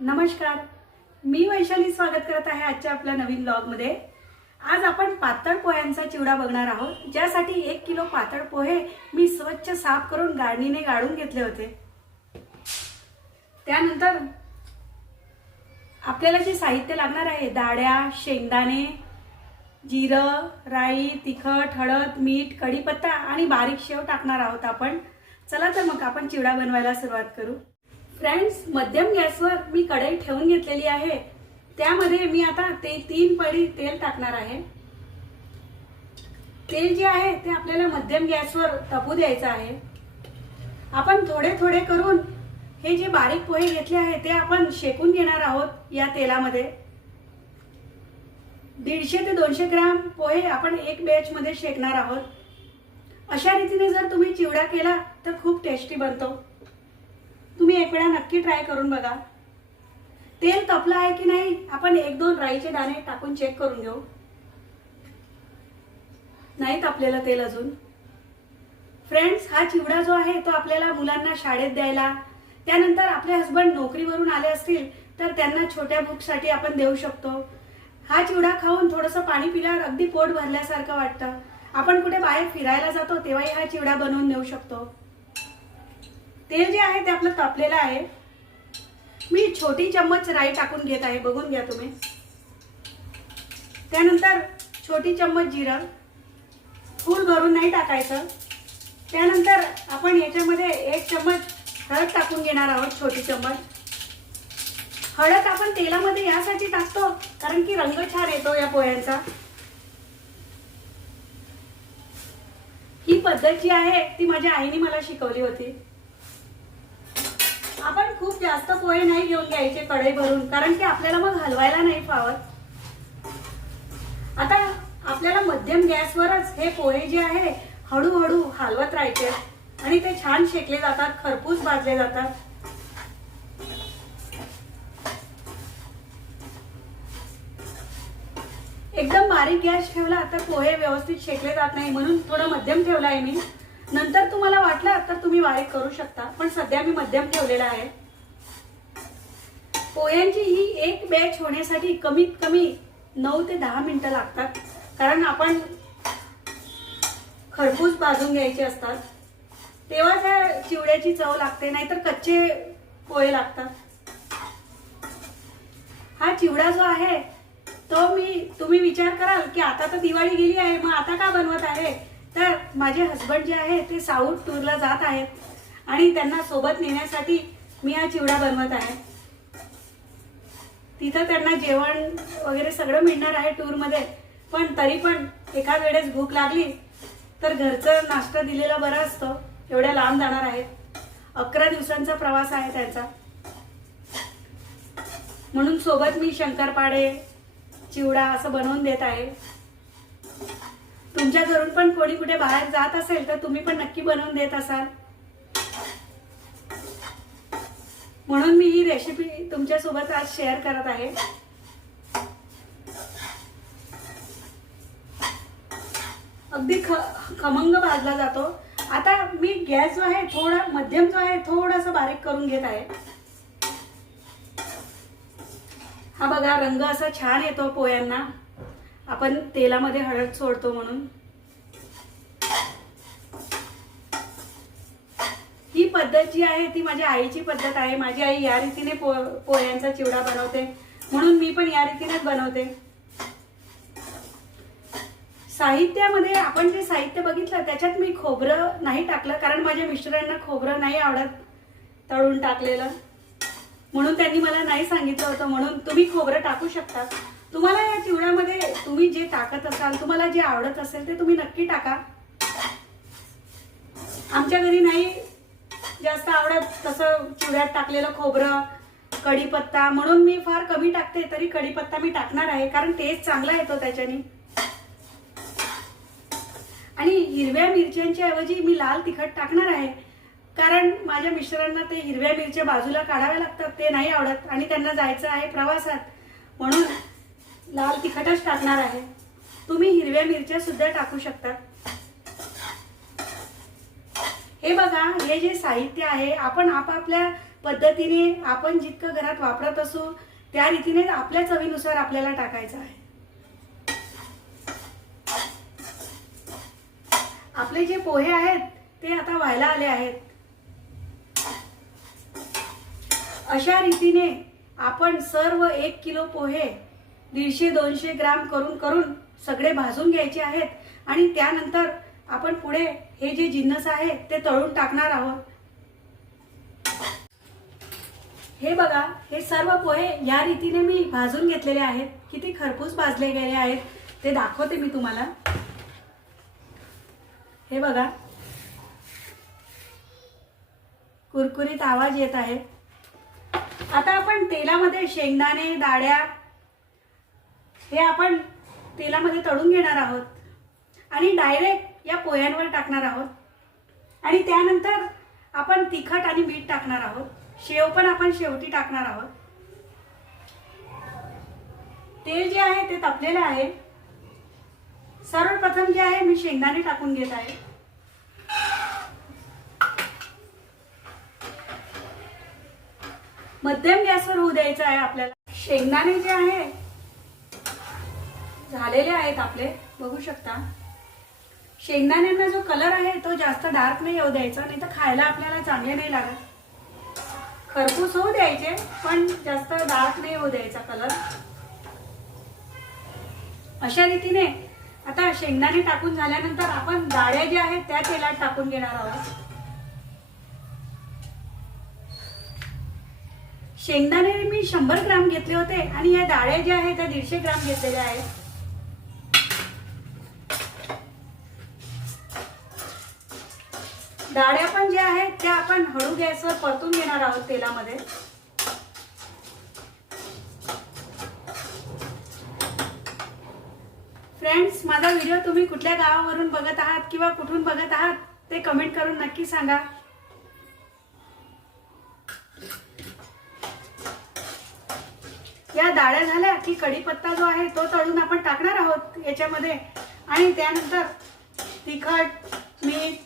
नमस्कार, मी वैशाली स्वागत करत आहे आजच्या आपल्या नवीन ब्लॉगमध्ये। आज आपण पातळ पोह्यांचा चिवडा बघणार आहोत, ज्यासाठी 1 किलो पातळ पोहे मी स्वच्छ साफ करून गाळणीने गाळून घेतले होते। त्यानंतर आपल्याला जे साहित्य लागणार आहे, डाळ्या, शेंगदाणे, जिरं, राई, तिखट, हळद, मीठ, कढीपत्ता आणि बारीक शेव टाकणार आहोत आपण। चला तर मग आपण चिवडा बनवायला सुरुवात करू। फ्रेंड्स, मध्यम गॅसवर मी कढई ठेवून घेतलेली आहे। त्यामध्ये मी आता 3 पळी तेल टाकणार आहे। तेल जे आहे ते आपल्याला मध्यम गॅसवर तापू द्यायचं आहे। आपण थोडे थोडे करून हे जे बारीक पोहे घेतले आहे ते आपण शेकून घेणार आहोत या तेलामध्ये। 150 ते 200 ग्राम पोहे आपण एक बॅच मध्ये शेकणार आहोत। अशा रीतीने जर तुम्ही चिवडा केला तर खूप टेस्टी बनतो। तुम्ही एक वेळा नक्की ट्राय करून बघा। तेल तपलं आहे की नाही आपण 1-2 राईचे दाणे टाकून चेक करून घेऊ। नाही तपलेलं तेल अजून। फ्रेंड्स, हा चिवडा जो आहे तो आपल्याला मुलांना शाळेत द्यायला, त्यानंतर आपले हस्बंड नोकरीवरून आले असतील तर त्यांना छोट्या भूकसाठी आपण देऊ शकतो। हा चिवडा खाऊन थोडंसं पाणी पिल्यावर अगदी पोट भरल्यासारखं वाटतं। आपण कुठे बाहेर फिरायला जातो तेव्हाही हा चिवडा बनवून नेऊ शकतो। तेल जे आहे ते आपलं तापलेलं आहे। मी छोटी चम्मच राई टाकून घेत आहे, बघून घ्या तुम्ही। त्यानंतर छोटी चम्मच जिरं, फूल भरून नाही टाकायचं। त्यानंतर आपण याच्यामध्ये 1 चम्मच हळद टाकून घेणार आहोत, छोटी चम्मच। हळद आपण तेलामध्ये यासाठी टाकतो कारण की रंग छान येतो या पोह्यांचा। ही पद्धत जी आहे ती माझ्या आईने मला शिकवली होती। आपण खूप जास्त पोहे नाही घेऊन घ्यायचे कढई भरून, कारण की आपल्याला मग हलवायला नाही फावत। आता आपल्याला मध्यम गॅसवरच हे पोहे जे आहे हळूहळू हलवत राहायचे आणि ते छान शेकले जातात, खरपूस भाजले जातात। एकदम बारीक गॅस ठेवला तर पोहे व्यवस्थित शेकले जात नाही, म्हणून थोडं मध्यम ठेवला आहे मी। नंतर तुम्हाला वाटलं तर तुम्ही बारीक करू शकता, पण सध्या मी मध्यम ठेवलेला आहे। पोह्यांची ही एक बॅच होण्यासाठी कमीत कमी 9 ते 10 मिनिटं लागतात, कारण आपण खरपूस भाजून घ्यायचे असतात। तेव्हा त्या चिवड्याची चव लागते, नाहीतर कच्चे पोहे लागतात। हा चिवडा जो आहे तो तुम्ही विचार कराल की आता तर दिवाळी गेली आहे, मग आता का बनवत आहे? तर माझे हस्बंड जे आहे ते साऊथ टूरला जात आहेत आणि त्यांना सोबत नेण्यासाठी मी हा चिवडा बनवत आहे। तिथं त्यांना जेवण वगैरे सगळं मिळणार आहे टूरमध्ये, पण तरी पण एखाद वेळेस भूक लागली तर घरचं नाश्ता दिलेला बरा असतो। एवढ्या लांब जाणार आहेत, 11 दिवसांचा प्रवास आहे त्यांचा, म्हणून सोबत मी शंकरपाळे, चिवडा असं बनवून देत आहे। तुमच्या घरून पण कोणी कुठे बाहेर जात असेल तर तुम्ही पण नक्की बनवून देत असाल, म्हणून मी ही रेसिपी तुमच्या सोबत आज शेअर करत आहे। अगदी खमंग भाजला जातो। आता मी गॅस जो आहे थोडा मध्यम जो आहे थोडासा बारीक करून घेत आहे। हा बघा, रंग असा छान येतो पोह्यांना, आपण तेलामध्ये हळद सोडतो म्हणून। ही पद्धत जी आहे ती माझ्या आईची पद्धत आहे। माझी आई या रीतीने पोह्यांचा चिवडा बनवते, म्हणून मी पण या रीतीनेच बनवते। साहित्यामध्ये आपण जे साहित्य बघितलं त्याच्यात मी खोबरं नाही टाकलं, कारण माझ्या मिस्टरांना खोबरं नाही आवडत तळून टाकलेलं, म्हणून त्यांनी मला नाही सांगितलं होतं। म्हणून तुम्ही खोबरं टाकू शकता। तुम्हाला या चिवड्यामध्ये तुम्ही जे टाकत असाल, तुम्हाला जे आवडत असेल ते तुम्ही नक्की टाका। आमच्या घरी नाही जास्त आवडत तसं चिवड्यात टाकलेलं खोबरं, कढीपत्ता, म्हणून मी फार कमी टाकते। तरी कढीपत्ता मी टाकणार आहे कारण टेस्ट चांगला येतो त्याच्याने। आणि हिरव्या मिरच्यांच्या ऐवजी मी लाल तिखट टाकणार आहे, कारण माझ्या मिस्टरांना ते हिरव्या मिरच्या बाजूला काढाव्या लागतात, ते नाही आवडत आणि त्यांना जायचं आहे प्रवासात, म्हणून लाल तिखटच टाकणार आहे। तुम्ही हिरव्या मिरच्या सुद्धा टाकू शकता। हे बघा, हे जे साहित्य आहे आपण आपापल्या पद्धतीने आपण जितकं घरात वापरत असू त्या रीतीने आपल्या चवीनुसार आपल्याला टाकायचं आहे. आपले जे पोहे आहेत ते आता व्हायला आले आहेत. अशा रीतीने आपण सर्व 1 किलो पोहे 150-200 ग्राम करून सगळे भाजून घ्यायचे आहेत आणि त्यानंतर आपण पुढे हे जे जिन्नस आहे ते तळून टाकणार आहोत. हे बघा, हे सर्व पोहे या रीतीने मी भाजून घेतलेले आहेत. किती खरपूस भाजले गेले आहेत ते दाखवते मी तुम्हाला. हे बघा, कुरकुरीत आवाज येत आहे. आता आपण तेलामध्ये शेंगदाणे, डाळ्या हे आपण तेलामध्ये तळून घेणार आहोत आणि डायरेक्ट या पोह्यांवर टाकणार आहोत. आणि त्यानंतर आपण तिखट आणि मीठ टाकणार आहोत. शेव पण आपण शेवटी टाकणार आहोत. तेल जे आहे ते तापलेले आहे. सर्वप्रथम जे आहे मी शेंगदाणे टाकून घेत आहे. मध्यम गॅसवर होऊ द्यायचं आहे आपल्याला. शेंगदाणे जे आहे झालेले आहेत आपले, बघू शकता. शेंगदाण्यांना जो कलर आहे तो जास्त डार्क नाही होऊ द्यायचा, नाही तर खायला आपल्याला चांगले नाही लागत. खरपूस होऊ द्यायचे पण जास्त डार्क नाही होऊ द्यायचा कलर. अशा रीतीने आता शेंगदाणे टाकून झाल्यानंतर आपण डाळ्या ज्या आहेत त्या तेलात टाकून घेणार आहोत. शेंगदाणे मी 100 ग्राम घेतले होते आणि या डाळ्या ज्या आहेत त्या 150 ग्राम घेतलेल्या आहेत. डाळ्या पण ज्या आहेत त्या आपण हळू गॅसवर परतून घेणार आहोत तेलामध्ये. फ्रेंड्स, माझा व्हिडिओ तुम्ही कुठल्या गावावरून बघत आहात किंवा कुठून बघत आहात ते कमेंट करून नक्की सांगा. या डाळ्या झाल्या की कढीपत्ता जो आहे तो तळून आपण टाकणार आहोत याच्यामध्ये आणि त्यानंतर तिखट, मीठ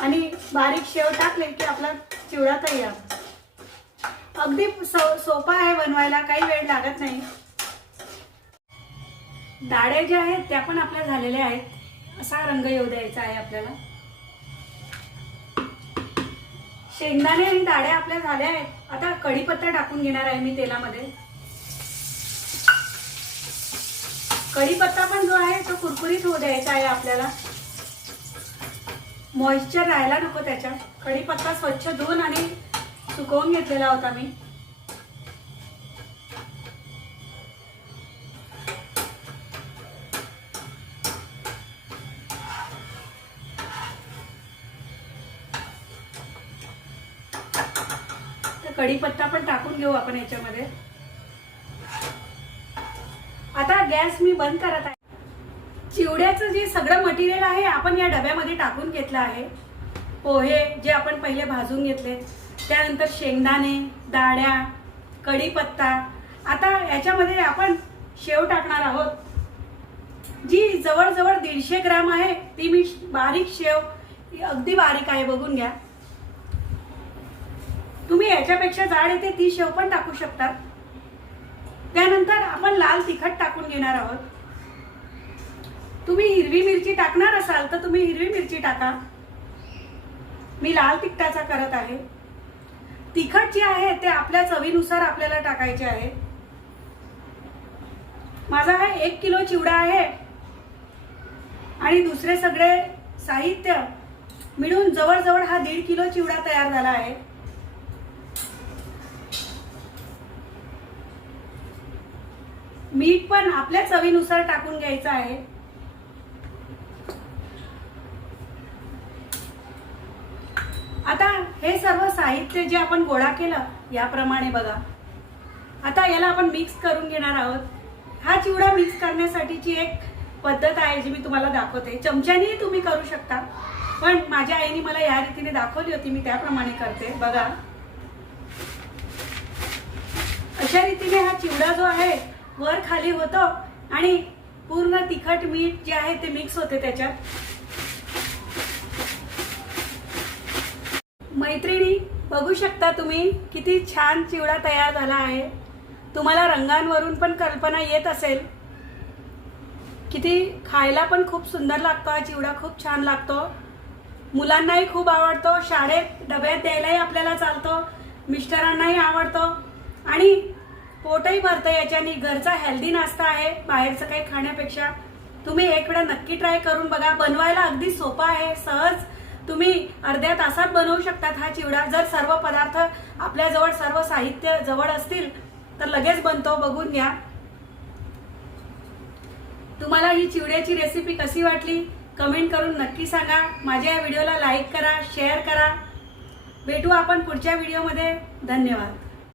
आणि बारीक शेव टाकले की आपला चिवडा तयार. अगदी सोपा आहे बनवायला, काही वेळ लागत नाही. डाळ्या ज्या आहेत त्या पण आपल्या झालेल्या आहेत. असा रंग येऊ द्यायचा आहे आपल्याला. शेंगदाणे आणि डाळ्या आपल्या झाल्या आहेत. आता कढीपत्ता टाकून घेणार आहे मी तेलामध्ये. कढीपत्ता पण जो आहे तो कुरकुरीत होऊ द्यायचा आहे आपल्याला. मॉइश्चर राहायला नको त्याच्यात. कढीपत्ता स्वच्छ धुवून आणि सुकवून घेतलेला होता मी. कढीपत्ता पण टाकून घेऊ आपण याच्यामध्ये. आता गॅस मी बंद करत आहे. चिवड्याचं जे सगळं मटेरियल आहे आपण या डब्यामध्ये टाकून घेतलं आहे. पोहे जे आपण पहिले भाजून घेतले, त्यानंतर शेंगदाणे, डाळ्या, कढीपत्ता. आता याच्यामध्ये आपण शेव टाकणार आहोत, जी जवळजवळ 150 ग्राम आहे. ती मी बारीक शेव, अगदी बारीक आहे, बघून घ्या. तुम्ही याच्यापेक्षा जाड येते ती शेव पण टाकू शकता. त्यानंतर आपण लाल तिखट टाकून घेणार आहोत. तुम्ही हिरवी मिरची टाकणार असाल तर तुम्ही हिरवी मिरची टाका. मी लाल तिखटाचा करत आहे. तिखट जे आहे ते आपल्या चवीनुसार आपल्याला टाकायचे आहे. माझा हा 1 किलो चिवडा आहे आणि दुसरे सगळे साहित्य मिळून जवळजवळ हा 1.5 किलो चिवडा तयार झाला आहे. मीठ पण आपल्या चवीनुसार टाकून घ्यायचं आहे. आता हे सर्व साहित्य जे आपण गोळा केलं याप्रमाणे बघा. आता याला आपण मिक्स करून घेणार आहोत. हा चिवडा मिक्स करण्यासाठीची एक पद्धत आहे जी मी तुम्हाला दाखवते. चमच्यानेही तुम्ही करू शकता, पण माझ्या आईने मला या रीतीने दाखवली होती, मी त्याप्रमाणे करते. बघा, अशा रीतीने हा चिवडा जो आहे वर खाली होतो आणि पूर्ण तिखट मीठ जे आहे ते मिक्स होते त्याच्यात. मैत्रिणी, बघू शकता तुम्ही किती छान चिवडा तयार झाला आहे। तुम्हाला रंगांवरून पण कल्पना येत असेल। किती खायला पण खूप सुंदर लागतो हा चिवडा, खूप छान लागतो। मुलांनाही खूप आवडतो, शाळेत डब्यात द्यायलाही आपल्याला चालतो, मिस्टरांनाही आवडतो आणि पोटही भरतं याच्याने। घरचा हेल्दी नाश्ता आहे बाहेरचं काही खाण्यापेक्षा। तुम्ही एक वेळा नक्की ट्राय करून बघा। बनवायला अगदी सोपा आहे, सहज तुम्ही अर्ध्या तासात बनवू शकतात हा चिवडा। जर सर्व पदार्थ आपल्याजवळ, सर्व साहित्य जवळ असतील तर लगेच बनतो, बघून घ्या। तुम्हाला ही चिवड्याची रेसिपी कशी वाटली कमेंट करून नक्की सांगा। माझ्या या व्हिडिओला लाईक करा, शेअर करा। भेटू आपण पुढच्या व्हिडिओमध्ये। धन्यवाद।